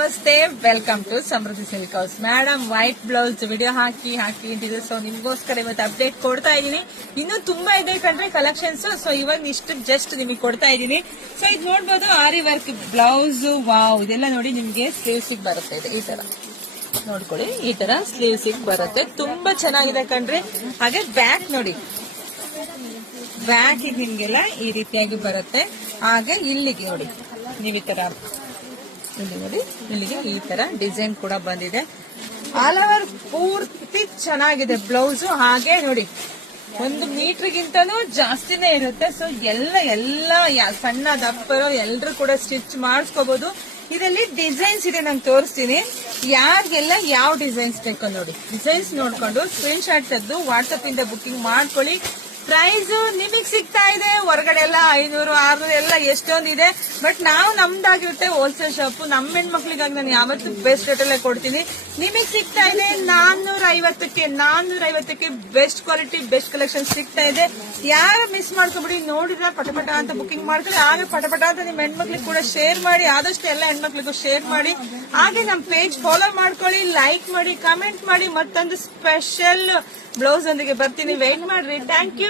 ನಮಸ್ತೆ, welcome to Samruddhi silk house. Madam white blouse video ಹಾಕಿ ಇಟ್ಟಿದ್ರು. ಸೊ ನಿಮ್ಗೋಸ್ಕರ ಇವತ್ತು ಅಪ್ಡೇಟ್ ಕೊಡ್ತಾ ಇದೀನಿ. ಇನ್ನೂ ತುಂಬಾ ಇದೆ ಕಂಡ್ರೆ ಕಲೆಕ್ಷನ್ಸ್. ಸೊ ಇವಾಗ ಇಷ್ಟು ಜಸ್ಟ್ ನಿಮಗೆ ಕೊಡ್ತಾ ಇದೀನಿ. ಸೊ ಇದು ನೋಡ್ಬೋದು, ಆರಿ ವರ್ಕ್ ಬ್ಲೌಸ್. ವಾವ್, ಇದೆಲ್ಲ ನೋಡಿ ನಿಮ್ಗೆ ಸ್ಲೀವ್ಸಿಗೆ ಬರುತ್ತೆ. ಇದೆ ಈ ತರ ನೋಡ್ಕೊಳ್ಳಿ, ಈ ತರ ಸ್ಲೀವ್ಸಿಗೆ ಬರುತ್ತೆ. ತುಂಬಾ ಚೆನ್ನಾಗಿದೆ ಕಣ್ರಿ. ಹಾಗೆ ಬ್ಯಾಕ್ ನೋಡಿ, ಬ್ಯಾಕ್ ನಿಮ್ಗೆಲ್ಲ ಈ ರೀತಿಯಾಗಿ ಬರುತ್ತೆ. ಹಾಗೆ ಇಲ್ಲಿಗೆ ನೋಡಿ, ನೀವು ಈ ತರ ಇಲ್ಲಿ ನೋಡಿ, ಇಲ್ಲಿಗೆ ಈ ತರ ಡಿಸೈನ್ ಕೂಡ ಬಂದಿದೆ. ಆಲ್ ಓವರ್ ಪೂರ್ತಿ ಚೆನ್ನಾಗಿದೆ ಬ್ಲೌಸ್. ಹಾಗೆ ನೋಡಿ, 1 ಮೀಟರ್ಗಿಂತನೂ ಜಾಸ್ತಿನೇ ಇರುತ್ತೆ. ಸೊ ಎಲ್ಲ ಸಣ್ಣ ದಪ್ಪರು ಎಲ್ರು ಕೂಡ ಸ್ಟಿಚ್ ಮಾಡಿಸ್ಕೋಬಹುದು. ಇದರಲ್ಲಿ ಡಿಸೈನ್ಸ್ ಇದೆ, ನಾನು ತೋರಿಸ್ತೀನಿ. ಯಾರಿಗೆಲ್ಲ ಯಾವ ಡಿಸೈನ್ಸ್ ಬೇಕೋ ನೋಡಿ, ಡಿಸೈನ್ಸ್ ನೋಡ್ಕೊಂಡು ಸ್ಕ್ರೀನ್ ಶಾಟ್ ತೆಗೆದು ವಾಟ್ಸ್ಆಪ್ ಇಂದ ಬುಕಿಂಗ್ ಮಾಡ್ಕೊಳ್ಳಿ. ಪ್ರೈಸ್ ನಿಮಗ್ ಸಿಗ್ತಾ ಇದೆ ಹೊರಗಡೆ ಎಲ್ಲ 500, 600 ಎಲ್ಲ ಎಷ್ಟೊಂದಿದೆ. ಬಟ್ ನಾವು ನಮ್ದಾಗಿರುತ್ತೆ ಹೋಲ್ಸೇಲ್ ಶಾಪ್. ನಮ್ಮ ಹೆಣ್ಮಕ್ಳಿಗಾಗಿ ನಾನು ಯಾವತ್ತೂ ಬೆಸ್ಟ್ ರೇಟ್ ಅಲ್ಲೇ ಕೊಡ್ತೀನಿ. ನಿಮಗ್ ಸಿಗ್ತಾ ಇದೆ 450ಕ್ಕೆ ಬೆಸ್ಟ್ ಕ್ವಾಲಿಟಿ, ಬೆಸ್ಟ್ ಕಲೆಕ್ಷನ್ ಸಿಗ್ತಾ ಇದೆ. ಯಾರು ಮಿಸ್ ಮಾಡ್ಕೊಬಿಡಿ, ನೋಡಿದ್ರೆ ಪಟಪಟ ಅಂತ ಬುಕಿಂಗ್ ಮಾಡ್ಕೊಳ್ಳಿ. ಹಾಗೆ ಪಟಪಟ ಅಂತ ನಿಮ್ಮ ಹೆಣ್ಮಕ್ಳಿಗೆ ಕೂಡ ಶೇರ್ ಮಾಡಿ, ಆದಷ್ಟು ಎಲ್ಲ ಹೆಣ್ಮಕ್ಳಿಗೂ ಶೇರ್ ಮಾಡಿ. ಹಾಗೆ ನಮ್ಮ ಪೇಜ್ ಫಾಲೋ ಮಾಡ್ಕೊಳ್ಳಿ, ಲೈಕ್ ಮಾಡಿ, ಕಮೆಂಟ್ ಮಾಡಿ. ಮತ್ತೊಂದು ಸ್ಪೆಷಲ್ ಬ್ಲೌಸ್ ಒಂದಿಗೆ ಬರ್ತೀನಿ, ವೆಯ್ಟ್ ಮಾಡ್ರಿ. Thank you.